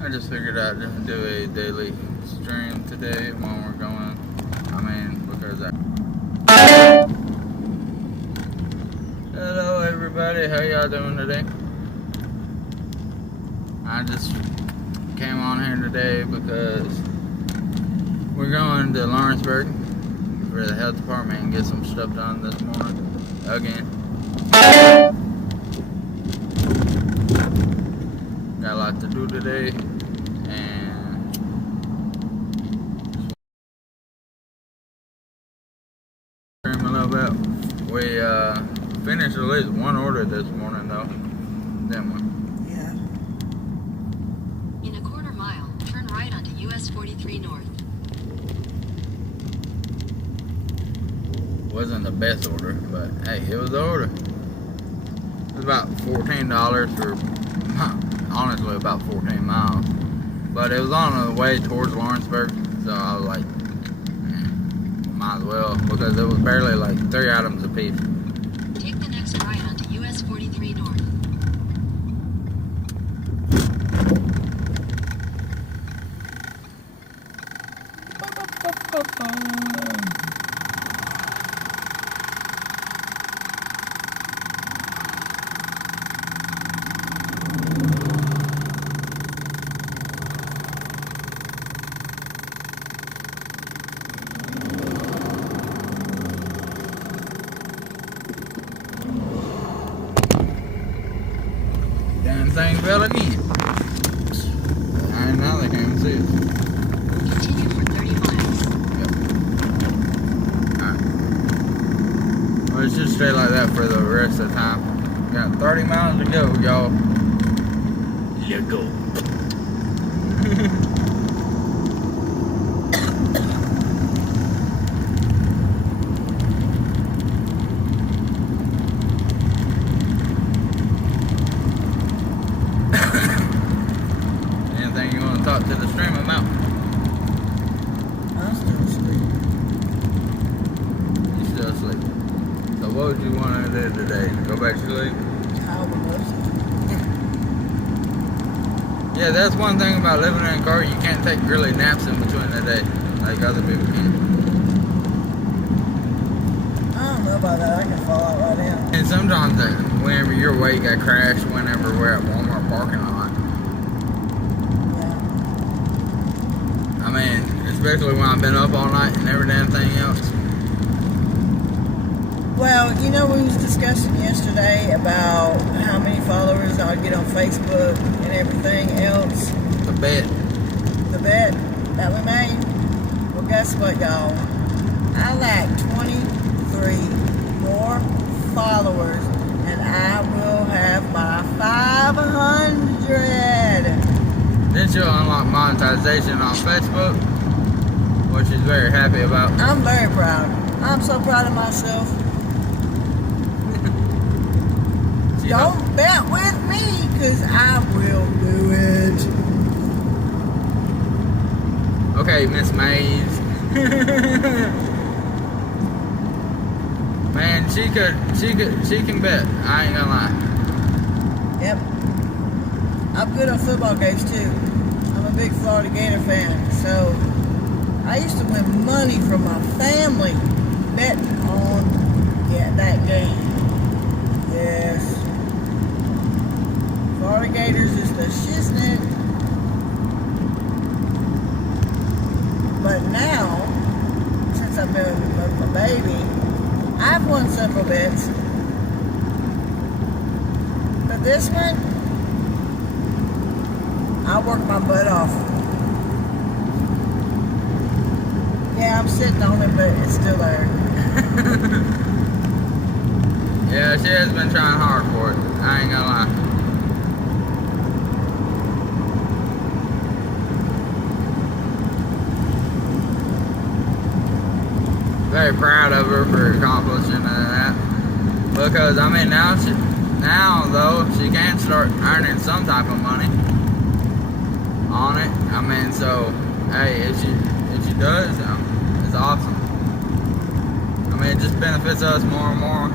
I just figured I'd do a daily stream today when we're going. Because hello everybody, how y'all doing today? I just came on here today because we're going to Lawrenceburg for the health department and get some stuff done this morning again. Got a lot to do today, and stream a little bit. We finished at least one order this morning though, didn't we? Yeah. In a quarter mile, turn right onto US 43 North. Wasn't the best order, but hey, it was the order. It was about $14 for, honestly, about 14 miles. But it was on the way towards Lawrenceburg, so I was like, might as well, because it was barely like 3 items a piece. Take the next right onto US 43 North. Damn thing fell again. And now they can't even see it. Continue for 30 miles. Yep. Alright. Well, it should stay like that for the rest of the time. Got 30 miles to go, y'all. Let's go. Anything you want to talk to the stream about? I'm still asleep. You still asleep. So what would you want to do today? Go back to sleep? I would love to. Yeah, that's one thing about living in a car. You can't take really naps in between the day like other people can. I don't know about that. I can fall out right now. And sometimes whenever you're awake, I crash whenever we're at Walmart parking lot. Yeah. I mean, especially when I've been up all night and every damn thing else. Well, you know, we was discussing yesterday about how many followers I would get on Facebook and everything else. The bet. The bet that we made. Well, guess what, y'all? I lack 23 more followers, and I will have my 500. Then she'll unlock monetization on Facebook, which she's very happy about. I'm very proud. I'm so proud of myself. Don't bet with me, because I will do it. Okay, Miss Mays. Man, she can bet. I ain't gonna lie. Yep. I'm good on football games, too. I'm a big Florida Gator fan, so I used to win money from my family betting on that game. Yes. Florida Gators is the shiznit. But now, since I've been with my baby, I've won several bets. But this one, I worked my butt off. Yeah, I'm sitting on it, but it's still there. Yeah, she has been trying hard for it. I ain't gonna lie. Very proud of her for accomplishing that. Because I mean, now though she can start earning some type of money on it. I mean, so hey, if she does, it's awesome. I mean, it just benefits us more and more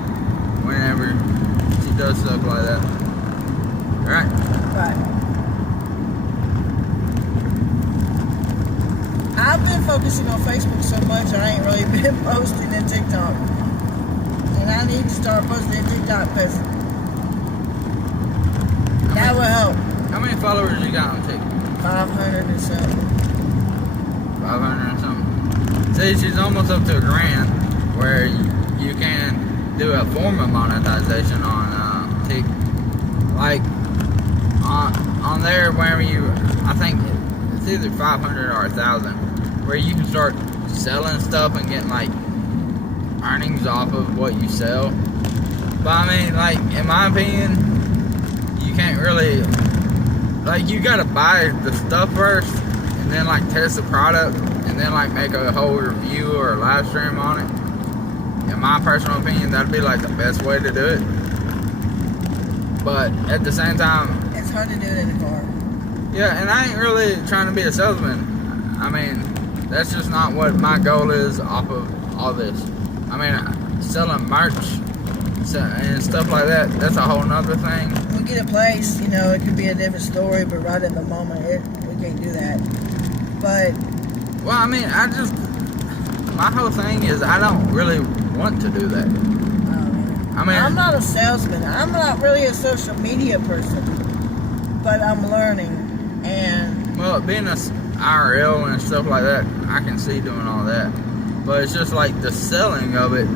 whenever she does stuff like that. Right? Right. focusing on Facebook so much, I ain't really been posting in TikTok. And I need to start posting in TikTok because that will help. How many followers you got on TikTok? 500 or something. 500 or something. See, she's almost up to $1,000 where you can do a form of monetization on TikTok. Like on there, wherever I think it's either 500 or 1,000, where you can start selling stuff and getting like earnings off of what you sell. But I mean, like in my opinion, you can't really, like, you gotta buy the stuff first and then like test the product and then like make a whole review or a live stream on it. In my personal opinion, that'd be like the best way to do it. But at the same time, it's hard to do it in a car. Yeah, and I ain't really trying to be a salesman. I mean, that's just not what my goal is off of all this. I mean, selling merch and stuff like that, that's a whole nother thing. When we get a place, you know, it could be a different story, but right in the moment, we can't do that. But, well, I mean, my whole thing is I don't really want to do that. I mean, I'm not a salesman. I'm not really a social media person, but I'm learning. And well, being a IRL and stuff like that, I can see doing all that. But it's just like the selling of it.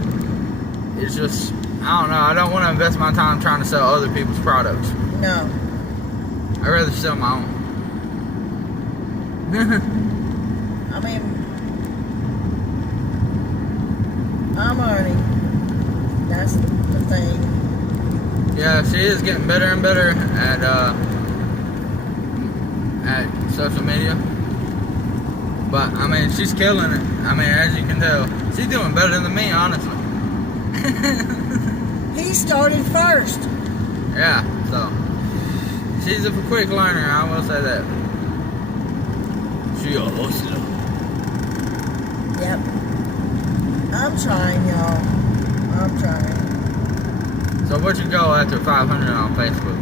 It's just, I don't know. I don't want to invest my time trying to sell other people's products. No. I'd rather sell my own. I mean, I'm learning. That's the thing. Yeah, she is getting better and better at social media. But I mean, she's killing it. I mean, as you can tell, she's doing better than me, honestly. He started first. Yeah, so she's a quick learner, I will say that. She a hustler. Yep. I'm trying, y'all. I'm trying. So what'd you go after 500 on Facebook?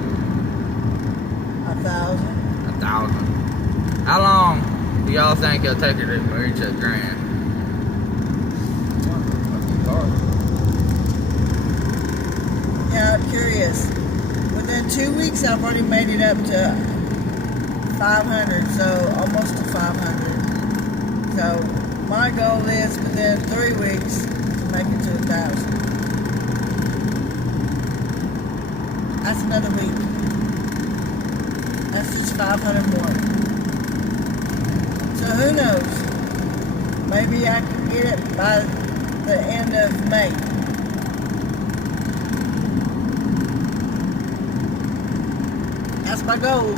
1,000. 1,000. How long do y'all think it'll take her to reach $1,000? Yeah, I'm curious. Within 2 weeks, I've already made it up to 500, so almost to 500. So my goal is within 3 weeks to make it to 1,000. That's another week. That's just 500 more. So who knows? Maybe I can get it by the end of May. That's my goal.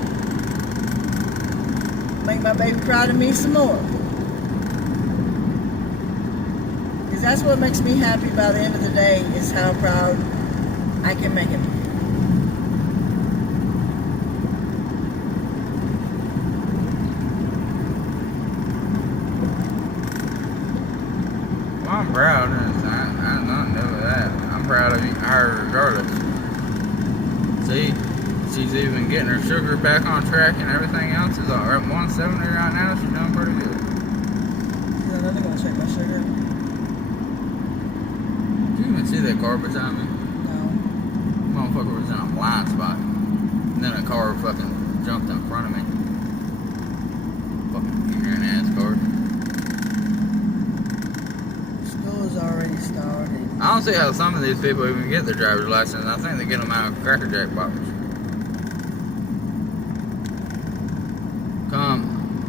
Make my baby proud of me some more. Because that's what makes me happy by the end of the day, is how proud I can make him. Well, I'm proud. I have nothing to do with that. I'm proud of her regardless. See, she's even getting her sugar back on track and everything else is at 170 right now. She's doing pretty good. You know, they're gonna check my sugar. Did you even see that car beside me? No. Motherfucker was in a blind spot. And then a car fucking jumped in front of me. Fucking ignorant ass car. School is already started. I don't see how some of these people even get their driver's license. I think they get them out of Cracker Jack boxes.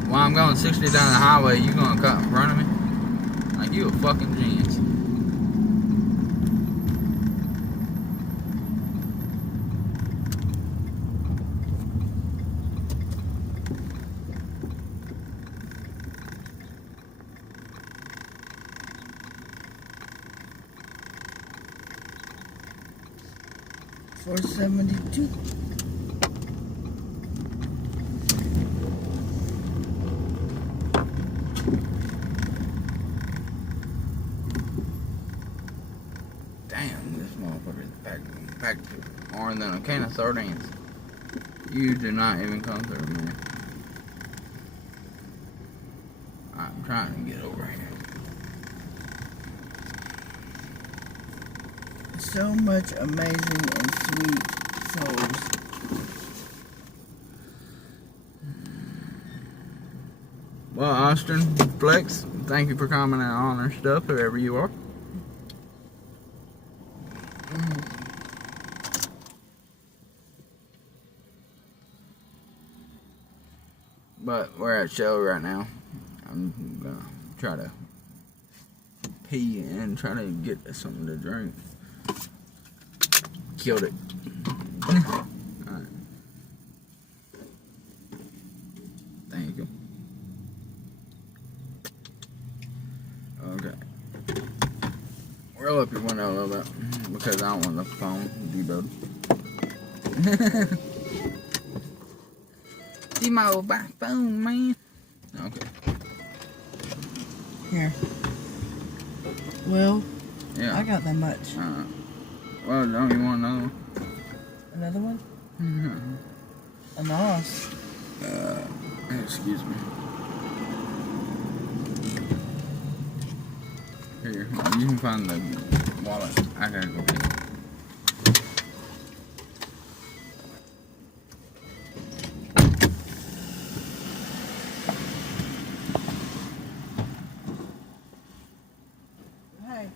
While I'm going 60 down the highway, you gonna cut in front of me? Like, you a fucking genius. $472. Damn, this motherfucker is packed more than a can of sardines. You do not even come through, man. I'm trying to get over here. So much amazing and sweet souls. Well, Austin, Flex, thank you for commenting on our stuff, whoever you are. But we're at show right now. I'm gonna try to pee and try to get something to drink. Killed it. Alright. Thank you. Okay. Roll up your window a little bit because I don't want the phone deboed. See my old back phone, man. Okay. Here. Well, Yeah. I got that much. Well, don't you want another one? Another one? A nos. Excuse me. Here, you can find the wallet. I gotta go get it. Hey.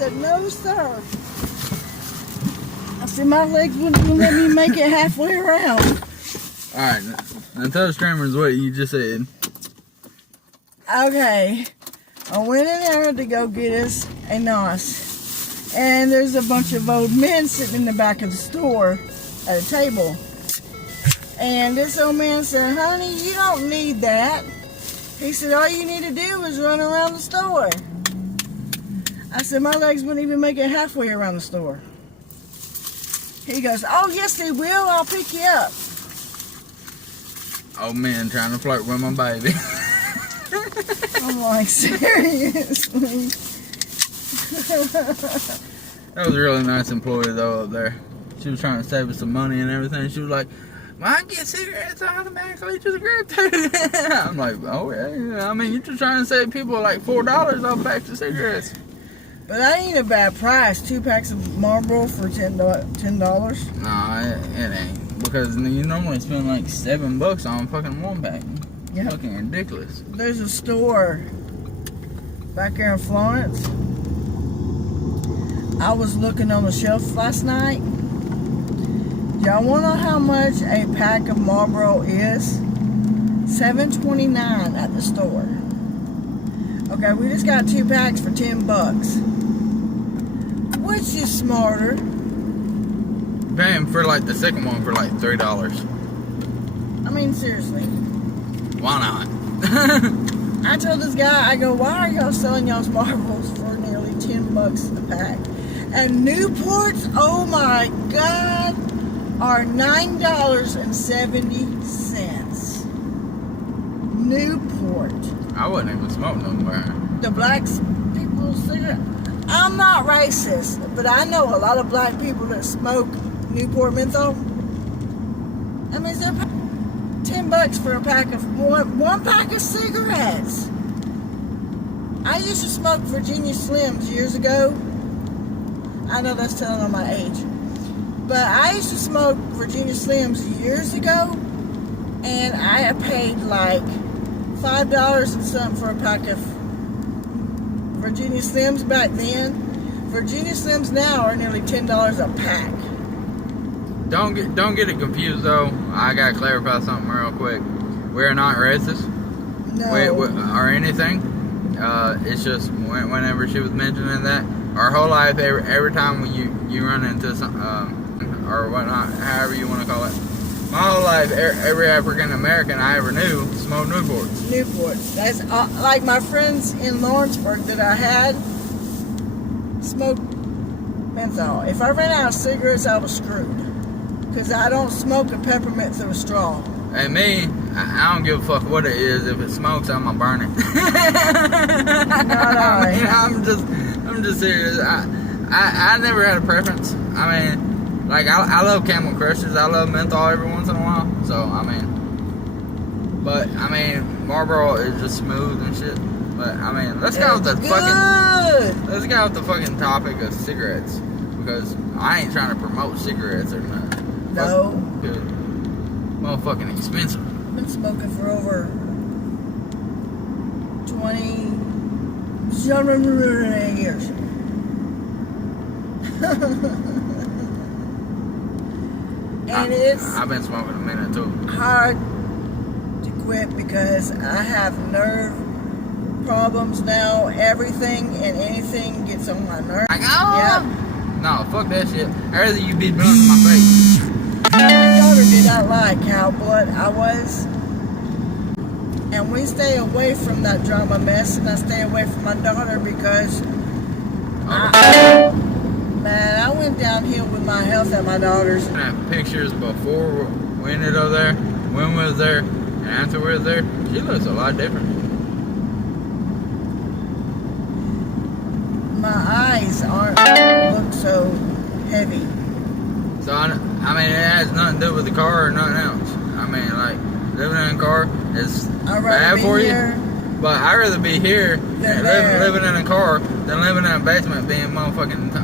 said, no, sir. I said, my legs wouldn't even let me make it halfway around. Alright, now tell the streamers what you just said. Okay. I went in there to go get us a NOS. And there's a bunch of old men sitting in the back of the store at a table. And this old man said, honey, you don't need that. He said, all you need to do is run around the store. I said, my legs wouldn't even make it halfway around the store. He goes, oh, yes, they will. I'll pick you up. Old man trying to flirt with my baby. I'm like, seriously? That was a really nice employee, though, up there. She was trying to save us some money and everything. She was like, well, I can get cigarettes automatically to the grip. I'm like, oh, yeah. I mean, you're just trying to save people like $4 off packs of cigarettes. But that ain't a bad price. 2 packs of Marlboro for $10. Nah, it ain't. Because you normally spend like $7 on fucking 1 pack. Yep. Fucking ridiculous. There's a store back here in Florence. I was looking on the shelf last night. Y'all want to know how much a pack of Marlboro is? $7.29 at the store. Okay, we just got 2 packs for $10. Which is smarter? Paying for like the second one for like $3. I mean, seriously. Why not? I told this guy, I go, why are y'all selling y'all's Marlboros for nearly $10 a pack? And Newports, oh my God, are $9.70. Newport. I wouldn't even smoke no more. The black people cigarette. I'm not racist, but I know a lot of black people that smoke Newport menthol. I mean, they're $10 for a pack of one pack of cigarettes. I used to smoke Virginia Slims years ago. I know that's telling on my age, but I used to smoke Virginia Slims years ago, and I paid like $5 and something for a pack of Virginia Slims back then. Virginia Slims now are nearly $10 a pack. Don't get it confused though. I gotta clarify something real quick. We're not racist. No. Or anything. It's just whenever she was mentioning that, our whole life, every time you run into some or whatnot, however you want to call it. My whole life, every African American I ever knew smoked Newports. Newports. That's like my friends in Lawrenceburg that I had smoked menthol. If I ran out of cigarettes, I was screwed. Because I don't smoke a peppermint through a straw. And me, I don't give a fuck what it is. If it smokes, I'm gonna burn it. I mean, I'm just serious. I never had a preference. I mean, like I love Camel Crushes. I love menthol every once in a while. So I mean, but I mean, Marlboro is just smooth and shit. But I mean, let's go with the fucking topic of cigarettes, because I ain't trying to promote cigarettes or nothing. No. Good. Motherfucking expensive. I've been smoking for over 20 years. And I've been smoking a minute too. hard to quit because I have nerve problems now. Everything and anything gets on my nerves. Like, oh! Yep. No, fuck that shit. I'd rather you be blunt in my face. My daughter did not like how blunt I was. And we stay away from that drama mess, and I stay away from my daughter because man, I went downhill with my health at my daughter's. I have pictures before we ended up there, when we was there, and after we was there. She looks a lot different. My eyes aren't look so heavy. So I mean, it has nothing to do with the car or nothing else. I mean, like, living in a car is bad for you. But I'd rather be here and living in a car than living in a basement being motherfucking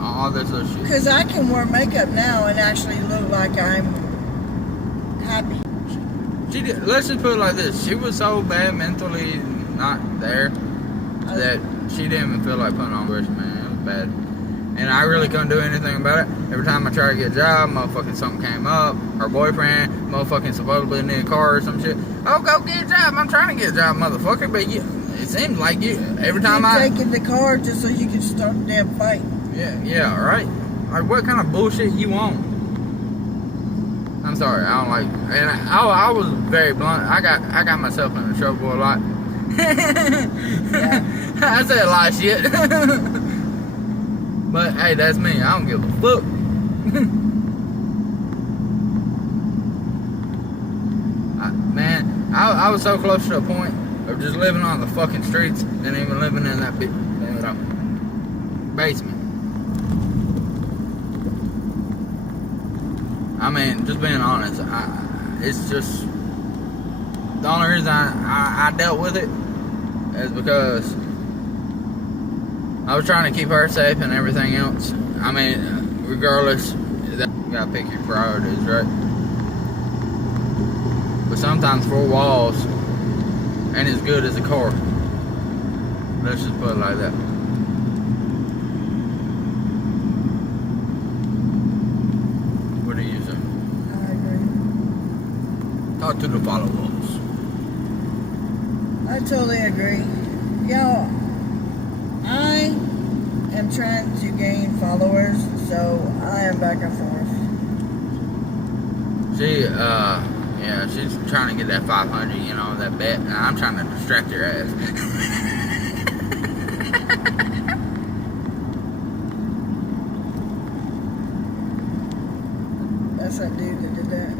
all this other shit. Because I can wear makeup now and actually look like I'm happy. Let's just put it like this. She was so bad mentally not there that she didn't even feel like putting on brush, man. bad. And I really couldn't do anything about it. Every time I tried to get a job, motherfucking something came up. Her boyfriend, motherfucking supposedly need a car or some shit. Oh, go get a job. I'm trying to get a job, motherfucker. But it seems like every time I taking the car just so you can start the damn fight. Yeah, right. Like, what kind of bullshit you want? I'm sorry, I don't like. And I was very blunt. I got myself into trouble a lot. Yeah. I said a lot of shit. But hey, that's me. I don't give a fuck. I was so close to a point of just living on the fucking streets than even living in that basement. I mean, just being honest, it's just the only reason I dealt with it is because I was trying to keep her safe and everything else. I mean, regardless, you gotta pick your priorities, right? But sometimes 4 walls ain't as good as a car. Let's just put it like that. What do you say? I agree. Talk to the followers. I totally agree. Y'all, I am trying to gain followers, so I am back and forth. Yeah, she's trying to get that 500, you know, that bet. And I'm trying to distract her ass. That's that dude that did that.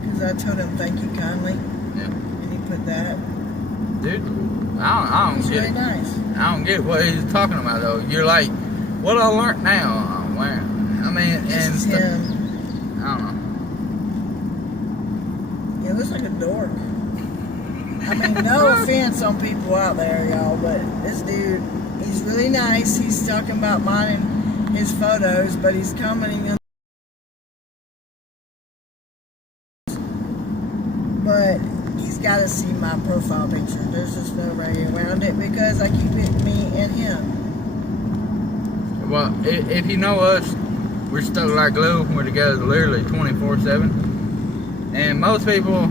Because I told him thank you kindly. Yeah. And he put that. Dude, I don't He's get really it. nice. I don't get what he's talking about, though. You're like, what I learned now? Where? I mean, This and is him. I don't know. He looks like a dork. I mean, no offense on people out there, y'all, but this dude, he's really nice. He's talking about mine and his photos, but he's commenting on. But he's got to see my profile picture. There's just no way around it because I keep it me and him. Well, if you know us, we're stuck like glue. We're together literally 24/7. And most people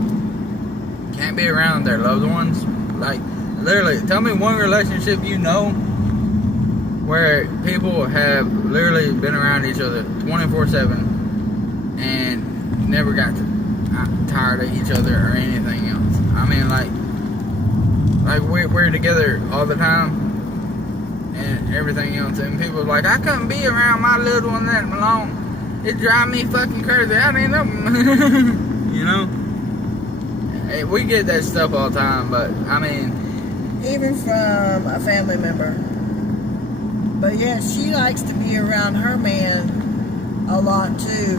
can't be around their loved ones. Like, literally, tell me one relationship you know where people have literally been around each other 24/7 and never got tired of each other or anything else. I mean, like we're together all the time and everything else. And people are like, I couldn't be around my little one that long. It drive me fucking crazy. I didn't know. You know? Hey, we get that stuff all the time, but I mean, Even from a family member. But yeah, she likes to be around her man a lot too.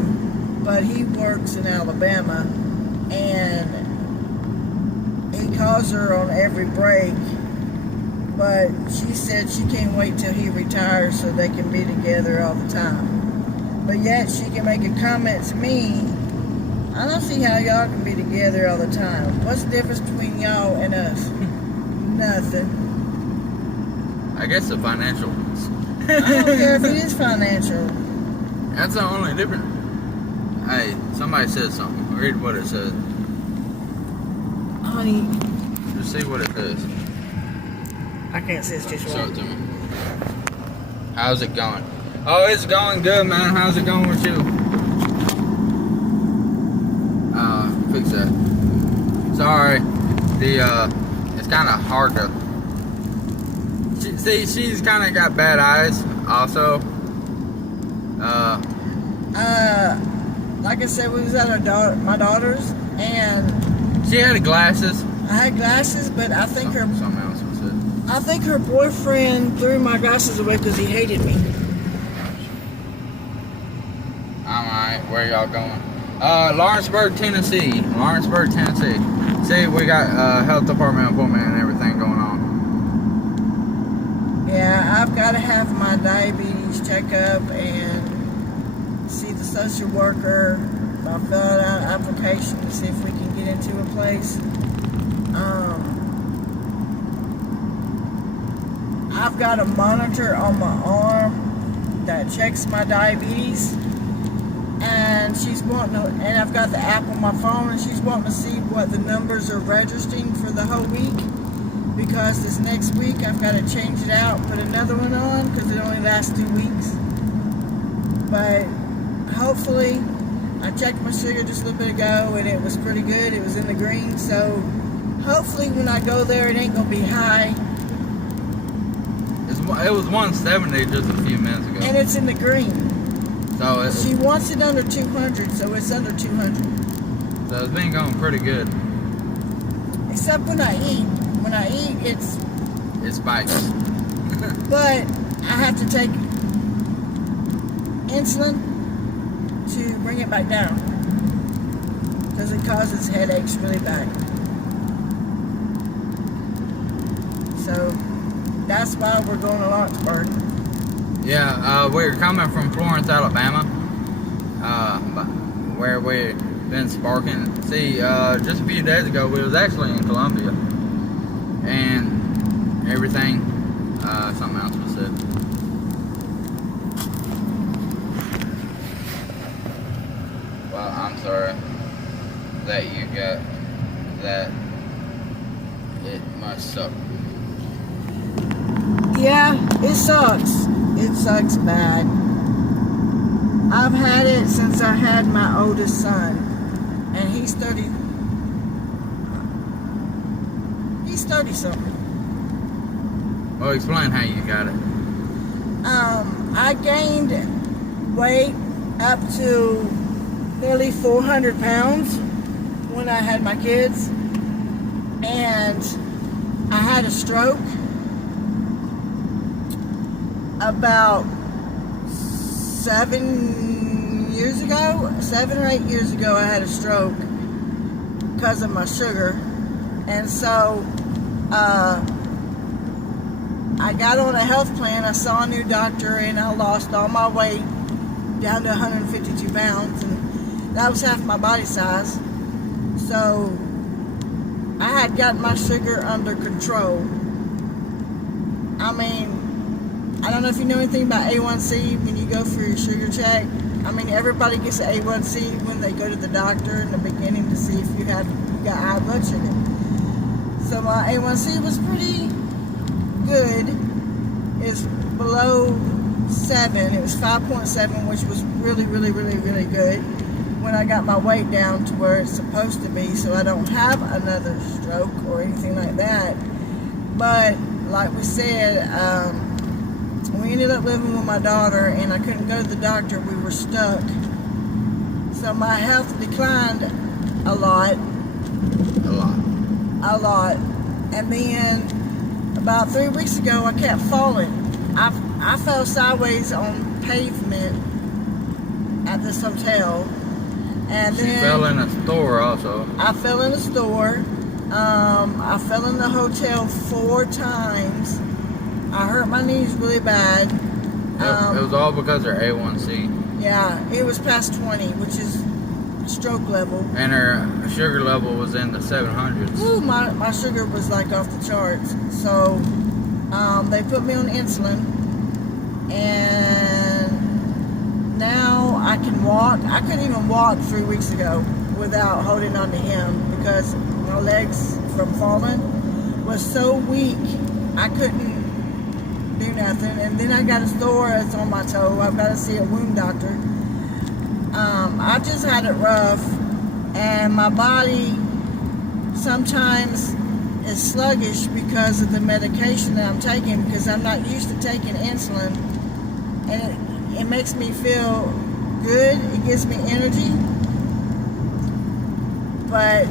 But he works in Alabama and he calls her on every break. But she said she can't wait till he retires so they can be together all the time. But yet she can make a comment to me. I don't see how y'all can be together all the time. What's the difference between y'all and us? Nothing. I guess the financial ones. I don't care if it is financial. That's the only difference. Hey, somebody said something. Read what it says. Honey, Just see what it says. I can't see it's just Show right. it to me. How's it going? Oh, it's going good, man. How's it going with you? Fix that. Sorry. It's kind of hard to. She's kind of got bad eyes, also. Like I said, we was at my daughter's, and She had glasses. I had glasses, but I think Something else was it. I think her boyfriend threw my glasses away because he hated me. Alright, where y'all going? Lawrenceburg, Tennessee. Lawrenceburg, Tennessee. See, we got health department appointment and everything going on. Yeah, I've got to have my diabetes checkup and see the social worker. I'll fill out an application to see if we can get into a place. I I've got a monitor on my arm that checks my diabetes, and she's wanting to, and I've got the app on my phone, and she's wanting to see what the numbers are registering for the whole week, because this next week I've got to change it out, put another one on, because it only lasts 2 weeks. But hopefully, I checked my sugar just a little bit ago, and it was pretty good. It was in the green, so hopefully when I go there, it ain't gonna be high. It was 170 just a few minutes ago. And it's in the green. So She wants it under 200, so it's under 200. So it's been going pretty good. Except when I eat. When I eat, It spikes. but I have to take insulin to bring it back down, because it causes headaches really bad. So that's why we're going to Lawrenceburg. Yeah, we're coming from Florence, Alabama, where we've been sparking. See, just a few days ago, we was actually in Columbia, and everything, something else was said. Well, I'm sorry that you got that. It must suck. Yeah, it sucks. It sucks bad. I've had it since I had my oldest son, and he's 30 something. Well, explain how you got it. I gained weight up to nearly 400 pounds when I had my kids, and I had a stroke about 7 or 8 years ago. I had a stroke because of my sugar, and so I got on a health plan. I saw a new doctor, and I lost all my weight down to 152 pounds, and that was half my body size. So I had gotten my sugar under control. I mean, I don't know if you know anything about A1C when you go for your sugar check. I mean, everybody gets an A1C when they go to the doctor in the beginning to see if you got high blood sugar. So my A1C was pretty good. It's below 7. It was 5.7, which was really, really, really, really good when I got my weight down to where it's supposed to be, so I don't have another stroke or anything like that. But like we said, we ended up living with my daughter, and I couldn't go to the doctor. We were stuck. So my health declined a lot. And then about 3 weeks ago, I kept falling. I fell sideways on pavement at this hotel. And She then fell in a store also. I fell in a store. I fell in the hotel 4 times. I hurt my knees really bad. It was all because of her A1C. Yeah, it was past 20, which is stroke level. And her sugar level was in the 700s. Ooh, my sugar was like off the charts. So they put me on insulin, and now I can walk. I couldn't even walk 3 weeks ago without holding on to him, because my legs from falling was so weak I couldn't do nothing. And then I got a sore that's on my toe. I've got to see a wound doctor. I just had it rough, and my body sometimes is sluggish because of the medication that I'm taking, because I'm not used to taking insulin, and it makes me feel good. It gives me energy, but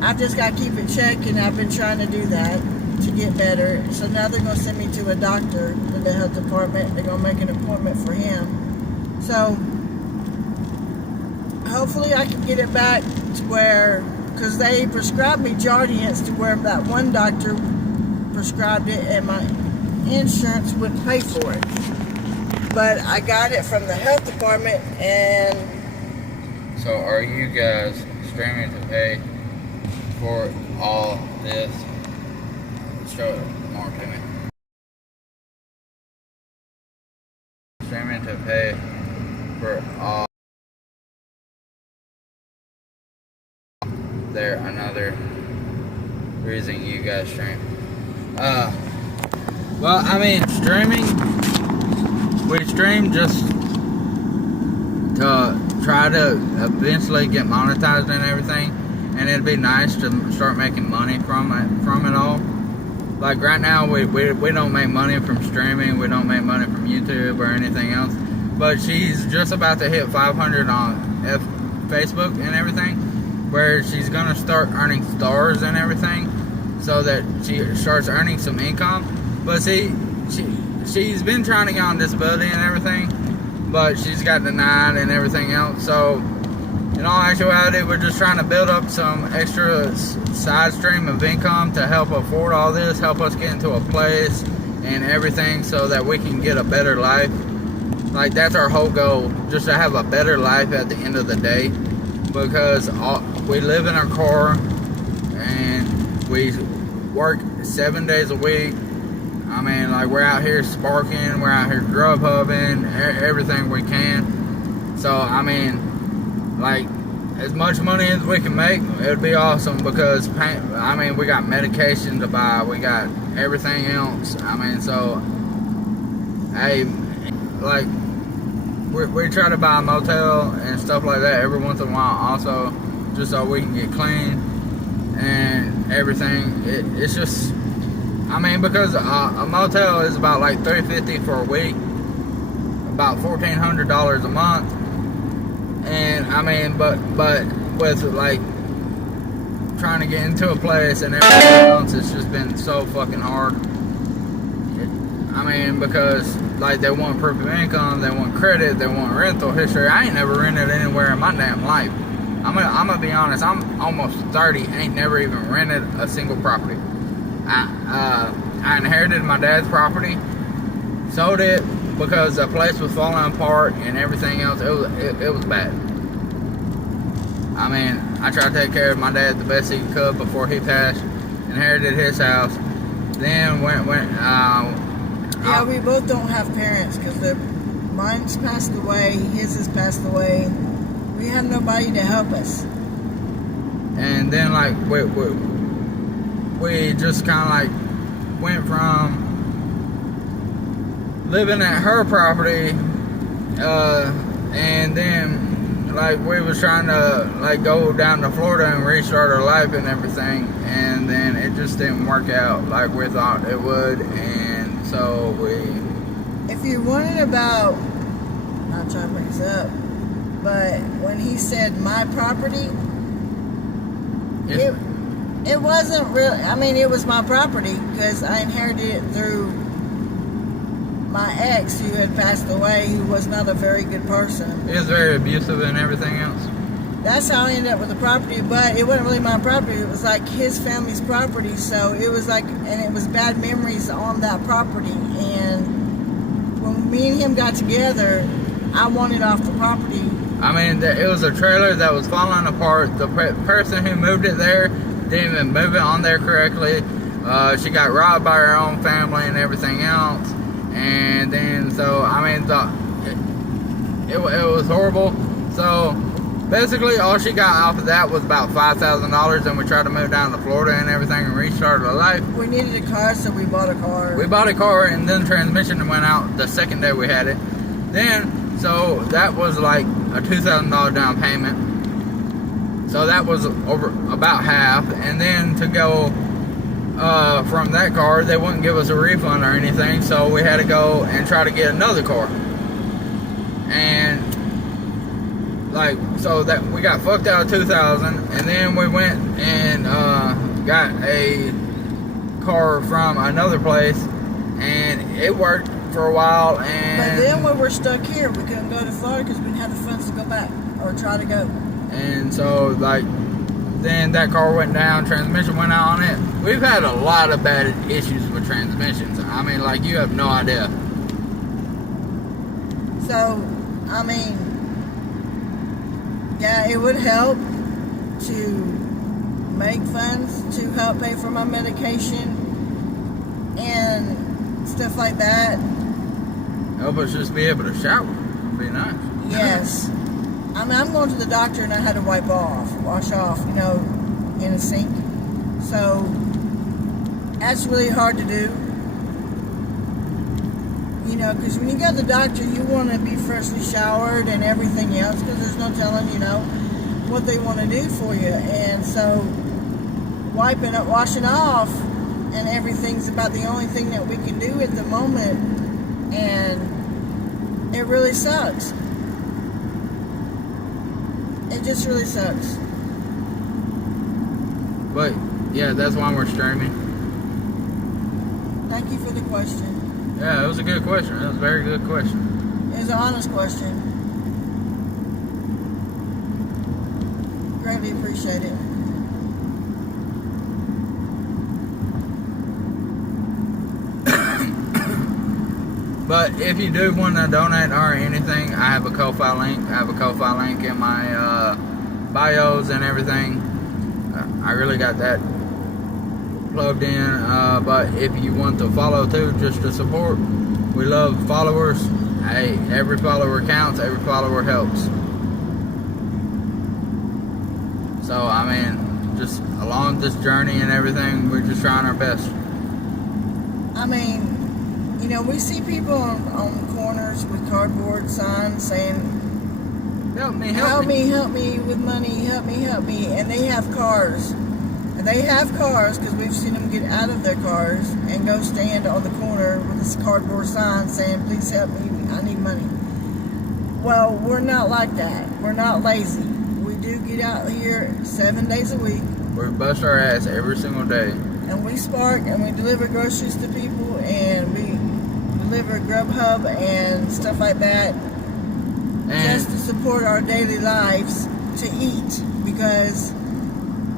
I've just got to keep it checked, and I've been trying to do that to get better. So now they're going to send me to a doctor in the health department. They're going to make an appointment for him. So hopefully I can get it back to where, because they prescribed me Jardiance to where that one doctor prescribed it, and my insurance wouldn't pay for it. But I got it from the health department, and So are you guys streaming to pay for all this? Show it more to me. other reason you guys stream. Well, I mean, streaming, we stream just to try to eventually get monetized and everything, and it'd be nice to start making money from it all. Like right now, we don't make money from streaming, we don't make money from YouTube or anything else, but she's just about to hit 500 on Facebook and everything, where she's gonna start earning stars and everything, so that she starts earning some income. But see, she's been trying to get on disability and everything, but she's got denied and everything else. So in all actuality, we're just trying to build up some extra side stream of income to help afford all this, help us get into a place and everything, so that we can get a better life. Like, that's our whole goal, just to have a better life at the end of the day, because we live in our car and we work 7 days a week. I mean, like, we're out here sparking, we're out here grub hubbing, everything we can. So, I mean, like, as much money as we can make, it would be awesome, because, I mean, we got medication to buy, we got everything else. I mean, so, hey, like, we try to buy a motel and stuff like that every once in a while also, just so we can get clean and everything. It's just, I mean, because a motel is about like $350 for a week, about $1,400 a month, and I mean, but with like trying to get into a place and everything else, it's just been so fucking hard. I mean, because like they want proof of income, they want credit, they want rental history. I ain't never rented anywhere in my damn life. I'm gonna be honest, I'm almost 30, ain't never even rented a single property. I inherited my dad's property, sold it because the place was falling apart and everything else. It was bad. I mean, I tried to take care of my dad the best he could before he passed. Inherited his house, then yeah, we both don't have parents, because mine's passed away, his has passed away. We have nobody to help us. And then like we just kind of like went from living at her property, and then like we was trying to like go down to Florida and restart our life and everything, and then it just didn't work out like we thought it would. And so if you're wondering about, not trying to bring this up, but when he said my property, it wasn't real. I mean, it was my property because I inherited it through my ex, who had passed away, who was not a very good person. He was very abusive and everything else. That's how I ended up with the property, but it wasn't really my property. It was like his family's property, so it was like, and it was bad memories on that property. And when me and him got together, I wanted off the property. I mean, it was a trailer that was falling apart. The person who moved it there didn't even move it on there correctly. She got robbed by her own family and everything else. And then, so, I mean, it was horrible. So, basically, all she got off of that was about $5,000, and we tried to move down to Florida and everything and restart our life. We needed a car, so we bought a car. We bought a car, and then transmission went out the second day we had it. Then, so that was like a $2,000 down payment. So that was over about half. And then to go from that car, they wouldn't give us a refund or anything, so we had to go and try to get another car. And like, so that we got fucked out of 2,000, and then we went and got a car from another place, and it worked for a while. And but then we were stuck here. We couldn't go to Florida because we didn't have the funds to go back or try to go. And so like, then that car went down, transmission went out on it. We've had a lot of bad issues with transmissions. I mean, like, you have no idea. So, I mean, yeah, it would help to make funds to help pay for my medication and stuff like that. Help us just be able to shower. It'd be nice. Yes. I mean, I'm going to the doctor and I had to wash off, you know, in a sink. So that's really hard to do. You know, because when you go to the doctor, you want to be freshly showered and everything else, because there's no telling, you know, what they want to do for you. And so wiping it, washing off, and everything's about the only thing that we can do at the moment. And it really sucks. It just really sucks. But yeah, that's why we're streaming. Thank you for the question. Yeah, it was a good question. It was a very good question. It was an honest question. Greatly appreciate it. But if you do want to donate or anything, I have a Ko-Fi link. I have a Ko-Fi link in my bios and everything. I really got that plugged in. But if you want to follow too, just to support, we love followers. Hey, every follower counts. Every follower helps. So I mean, just along this journey and everything, we're just trying our best. I mean, you know, we see people on corners with cardboard signs saying, Help me, help me with money, help me, and they have cars. And they have cars because we've seen them get out of their cars and go stand on the corner with this cardboard sign saying, please help me, I need money. Well, we're not like that. We're not lazy. We do get out here 7 days a week. We bust our ass every single day. And we spark and we deliver groceries to people, and we deliver Grubhub and stuff like that, just to support our daily lives, to eat, because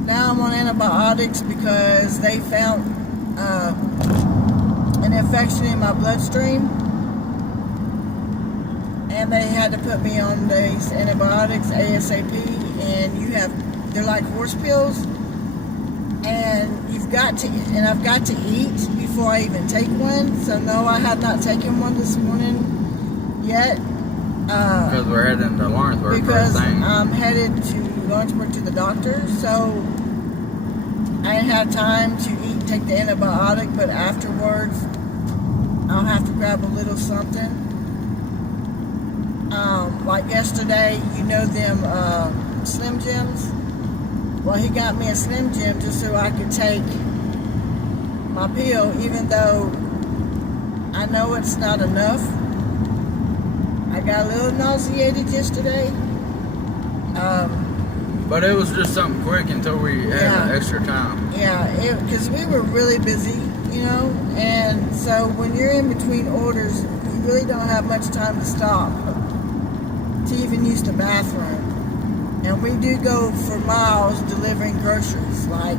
now I'm on antibiotics because they found an infection in my bloodstream, and they had to put me on these antibiotics ASAP. And they're like horse pills, and I've got to eat before I even take one. So no, I have not taken one this morning yet. Because we're heading to Lawrenceburg because first thing. I'm headed to Lawrenceburg to the doctor, so I didn't have time to eat, take the antibiotic, but afterwards I'll have to grab a little something. Like yesterday, you know them Slim Jims? Well, he got me a Slim Jim just so I could take my pill, even though I know it's not enough. I got a little nauseated yesterday. But it was just something quick until we had extra time. Yeah, because we were really busy, you know, and so when you're in between orders, you really don't have much time to stop to even use the bathroom. And we do go for miles delivering groceries, like,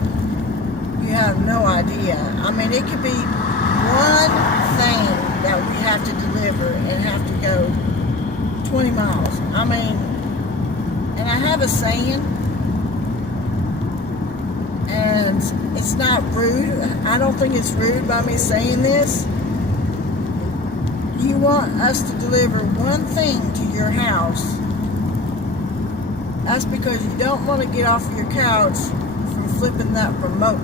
you have no idea. I mean, it could be one thing that we have to deliver and have to go 20 miles. I mean, and I have a saying, and it's not rude. I don't think it's rude by me saying this. You want us to deliver one thing to your house. That's because you don't want to get off your couch from flipping that remote,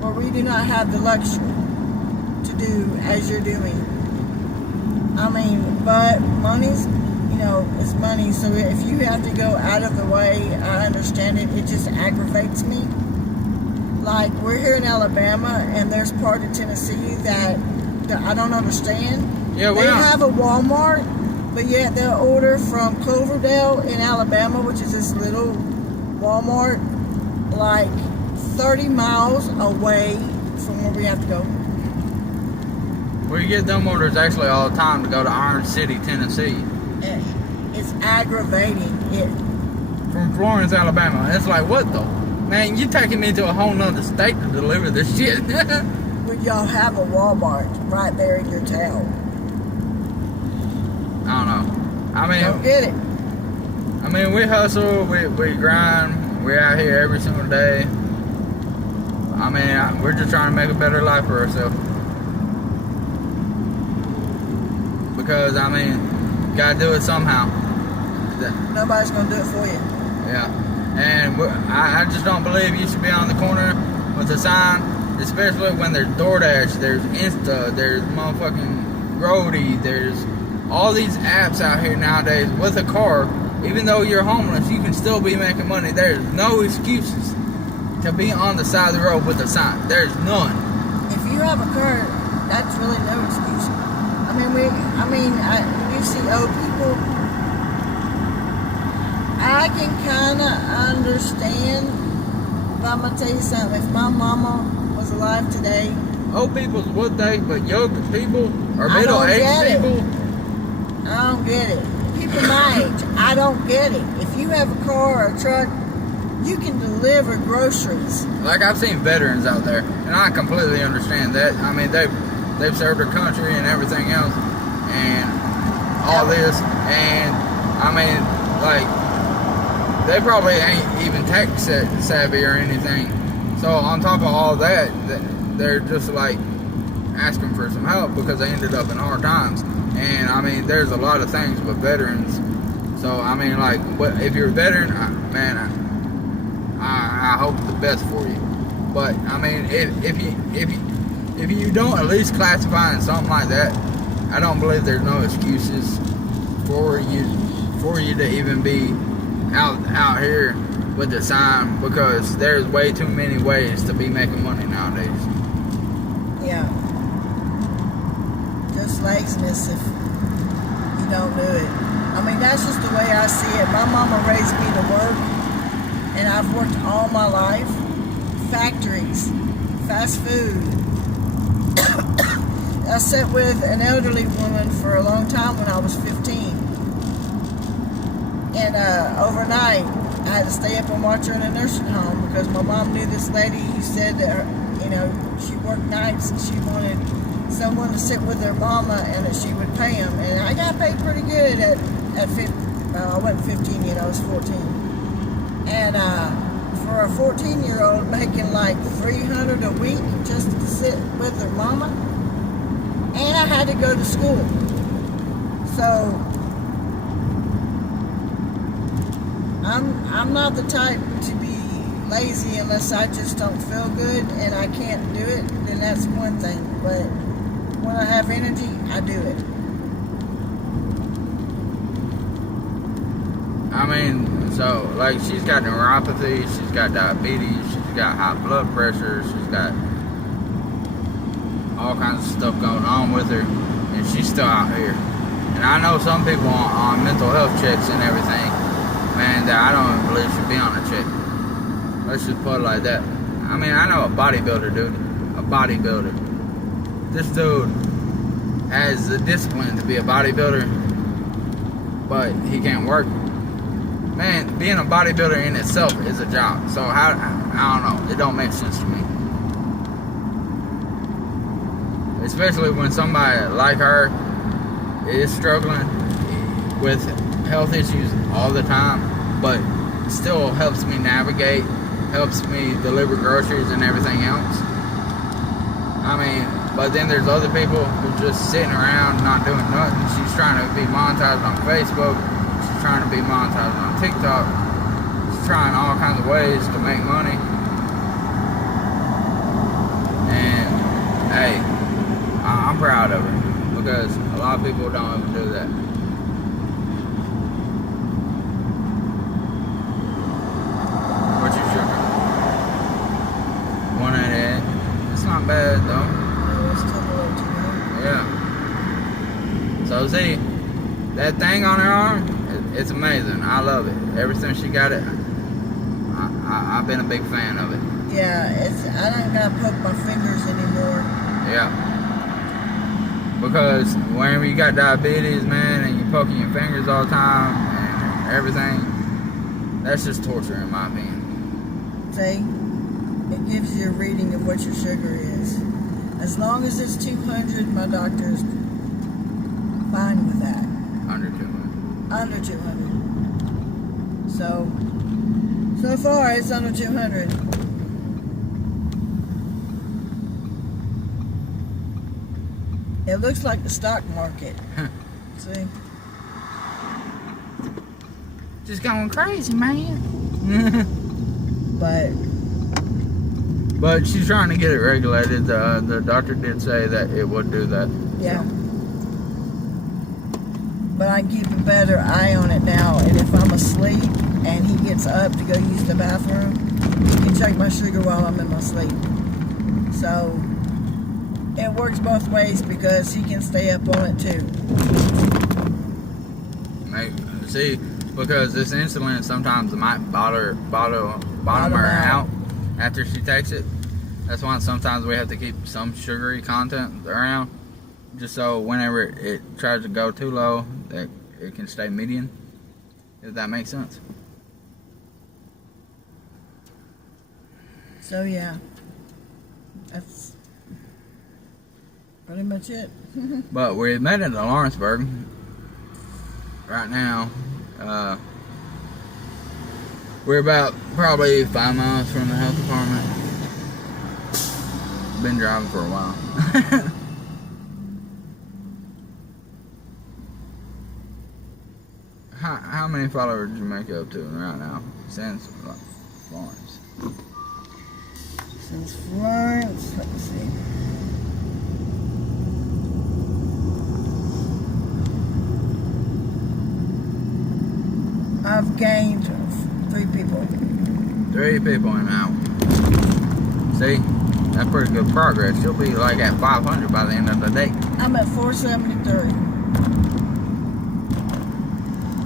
where we do not have the luxury to do as you're doing. I mean, but money's, you know, it's money, so if you have to go out of the way, I understand it. It just aggravates me. Like, we're here in Alabama, and there's part of Tennessee that I don't understand. Yeah, they have a Walmart, but yet they'll order from Cloverdale in Alabama, which is this little Walmart, like 30 miles away from where we have to go. We get them orders actually all the time to go to Iron City, Tennessee. And it's aggravating. From Florence, Alabama. It's like, what the? Man, you taking me to a whole nother state to deliver this shit. But y'all have a Walmart right there in your town. I don't know. I mean, Don't get it. I mean, we hustle, we grind, we're out here every single day. I mean, we're just trying to make a better life for ourselves. Because, I mean, gotta do it somehow. Nobody's gonna do it for you. Yeah. And I just don't believe you should be on the corner with a sign, especially when there's DoorDash, there's Insta, there's motherfucking Grody, there's all these apps out here nowadays with a car. Even though you're homeless, you can still be making money. There's no excuses to be on the side of the road with a sign. There's none. If you have a car, that's really no excuse. You see old people. I can kind of understand, but I'm gonna tell you something. If my mama was alive today, Old people's what they, but young people or middle-aged people. I don't get it. People my age, I don't get it. If you have a car or a truck, you can deliver groceries. Like, I've seen veterans out there, and I completely understand that. I mean, they've served their country and everything else, and all this, and I mean, like, they probably ain't even tech savvy or anything. So on top of all that, they're just like asking for some help because they ended up in hard times. And I mean, there's a lot of things with veterans. So I mean, like, if you're a veteran, I hope the best for you. But I mean, if you don't at least classify in something like that, I don't believe there's no excuses for you to even be out here with the sign, because there's way too many ways to be making money nowadays. Yeah. Just laziness if you don't do it. I mean, that's just the way I see it. My mama raised me to work, and I've worked all my life. Factories, fast food. I sat with an elderly woman for a long time when I was 15. And overnight, I had to stay up and watch her in a nursing home because my mom knew this lady who said that she worked nights and she wanted someone to sit with her mama and that she would pay them. And I got paid pretty good at 15. I wasn't 15 yet, I was 14. And for a 14-year-old making like $300 a week just to sit with her mama, and I had to go to school. So I'm not the type to be lazy unless I just don't feel good and I can't do it, then that's one thing. But when I have energy, I do it. I mean, so like, she's got neuropathy, she's got diabetes, she's got high blood pressure, she's got all kinds of stuff going on with her, and she's still out here. And I know some people on mental health checks and everything, man, that I don't even believe should be on a check. Let's just put it like that. I mean, I know a bodybuilder, dude. A bodybuilder. This dude has the discipline to be a bodybuilder, but he can't work. Man, being a bodybuilder in itself is a job. So I don't know. It don't make sense to me. Especially when somebody like her is struggling with health issues all the time, but still helps me navigate, helps me deliver groceries and everything else. I mean, but then there's other people who just sitting around not doing nothing. She's trying to be monetized on Facebook. She's trying to be monetized on TikTok. She's trying all kinds of ways to make money. And hey, I'm proud of her, because a lot of people don't even do that. What's your sugar? 188. It's not bad though. No, it's still below 200. Yeah. So see, that thing on her arm, it's amazing. I love it. Ever since she got it, I've been a big fan of it. Yeah, I don't gotta poke my fingers anymore. Yeah. Because whenever you got diabetes, man, and you're poking your fingers all the time and everything, that's just torture in my opinion. See, it gives you a reading of what your sugar is. As long as it's 200, my doctor is fine with that. Under 200. Under 200. So far it's under 200. It looks like the stock market. See? Just going crazy, man. But But she's trying to get it regulated. The doctor did say that it would do that. yeah. But I keep a better eye on it now. And if I'm asleep and he gets up to go use the bathroom, he can check my sugar while I'm in my sleep. So it works both ways because he can stay up on it too. See, because this insulin sometimes it might bottom her out after she takes it. That's why sometimes we have to keep some sugary content around, just so whenever it tries to go too low, that it can stay median. If that makes sense. So yeah, that's pretty much it. But we made it to Lawrenceburg right now. We're about probably 5 miles from the health department. Been driving for a while. How many followers did you make up to right now since Florence? Since Florence, let me see. I've gained 3 people. 3 people in now. See, that's pretty good progress. You'll be like at 500 by the end of the day. I'm at 473.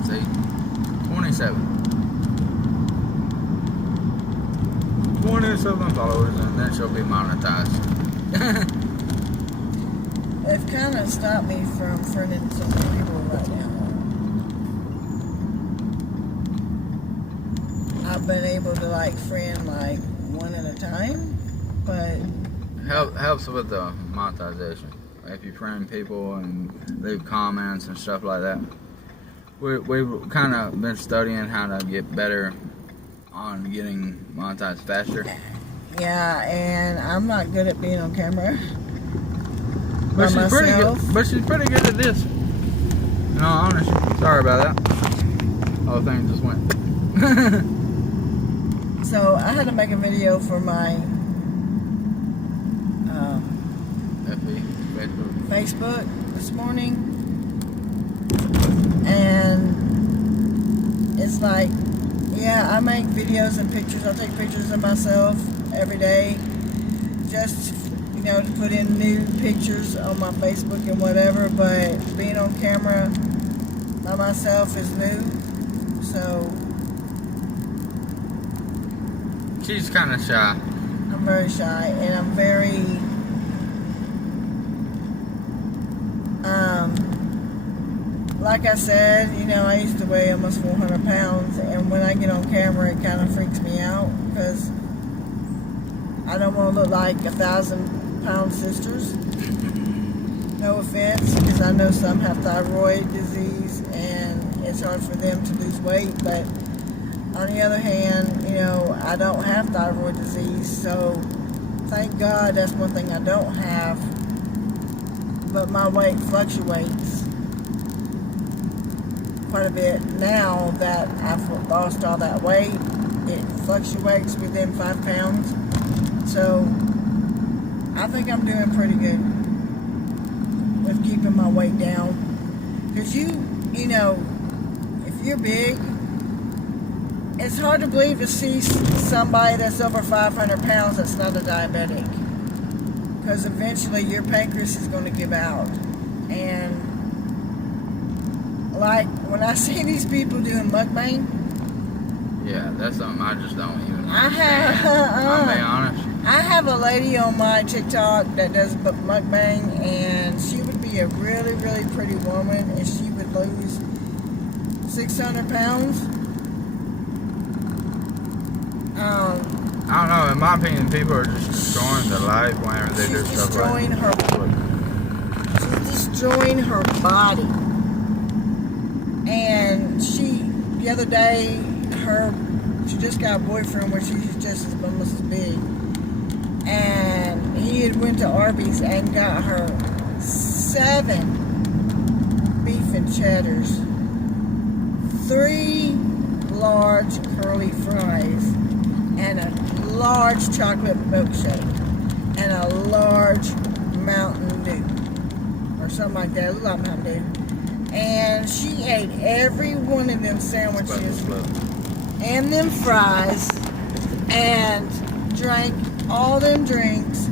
See, 27. 27 followers, and then she'll be monetized. They've kind of stopped me from friending so many people right now. I've been able to like friend like one at a time, but helps with the monetization. If you friend people and leave comments and stuff like that. We've kind of been studying how to get better on getting monetized faster. yeah, and I'm not good at being on camera. But by she's pretty good. myself. But she's pretty good at this. No, honest. Sorry about that. Whole thing just went. So I had to make a video for my FB, Facebook this morning, and it's like, yeah, I make videos and pictures. I take pictures of myself every day, just to put in new pictures on my Facebook and whatever. But being on camera by myself is new, so She's kind of shy. I'm very shy, and I'm very like I said, I used to weigh almost 400 pounds, and when I get on camera, it kind of freaks me out because I don't want to look like 1,000-pound sisters. No offense, because I know some have thyroid disease, and it's hard for them to lose weight, but on the other hand, I don't have thyroid disease, so thank God that's one thing I don't have. But my weight fluctuates quite a bit. Now that I've lost all that weight, it fluctuates within 5 pounds. So I think I'm doing pretty good with keeping my weight down. Because if you're big, it's hard to believe to see somebody that's over 500 pounds that's not a diabetic. Because eventually your pancreas is going to give out. And like when I see these people doing mukbang, Yeah, that's something I just don't even I understand. have, I'll be honest. I have a lady on my TikTok that does mukbang, and she would be a really, really pretty woman, and she would lose 600 pounds. I don't know. In my opinion, people are just destroying their life whenever they do She's stuff like she's destroying her body. And the other day, she just got a boyfriend where she's just almost as big. And he had went to Arby's and got her 7 beef and cheddars, 3 large curly fries and a large chocolate milkshake and a large Mountain Dew or something like that. It looked like Mountain Dew. And she ate every one of them sandwiches and them fries and drank all them drinks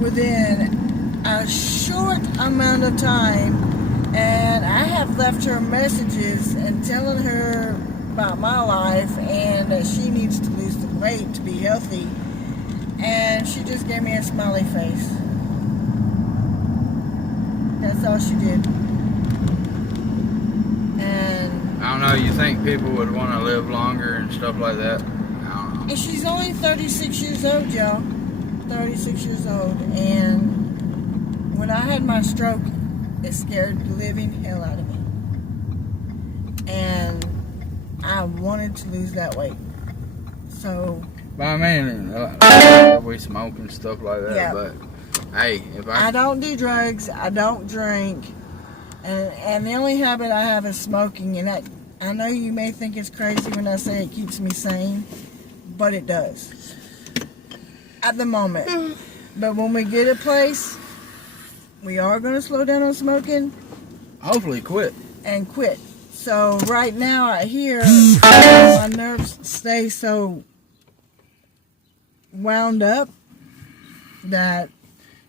within a short amount of time. And I have left her messages and telling her about my life and that she needs to lose the weight to be healthy. And she just gave me a smiley face. That's all she did. And I don't know, you think people would want to live longer and stuff like that? I don't know. and she's only 36 years old, y'all. 36 years old. And when I had my stroke, it scared the living hell out of me. And I wanted to lose that weight. So, But I mean, we smoke and stuff like that, Yeah. but hey, if I don't do drugs, I don't drink, and the only habit I have is smoking, and I know you may think it's crazy when I say it keeps me sane, but it does. At the moment. But when we get a place, we are going to slow down on smoking hopefully quit. and quit. So right now I hear my nerves stay so wound up that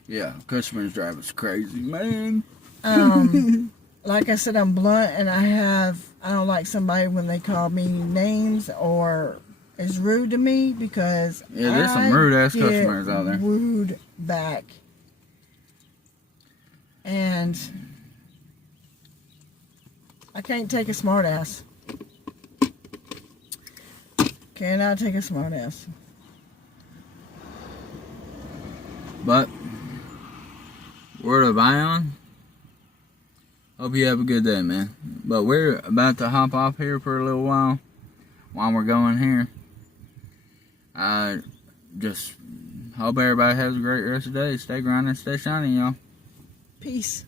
Yeah, Cushman's driving's crazy, man. like I said, I'm blunt, and I don't like somebody when they call me names or is rude to me, because Yeah, there's some rude ass customers out there. Rude back. And I can't take a smart ass. Cannot take a smart ass. But word of Ion. Hope you have a good day, man. But we're about to hop off here for a little while we're going here. I just hope everybody has a great rest of the day. Stay grinding, stay shining, y'all. Peace.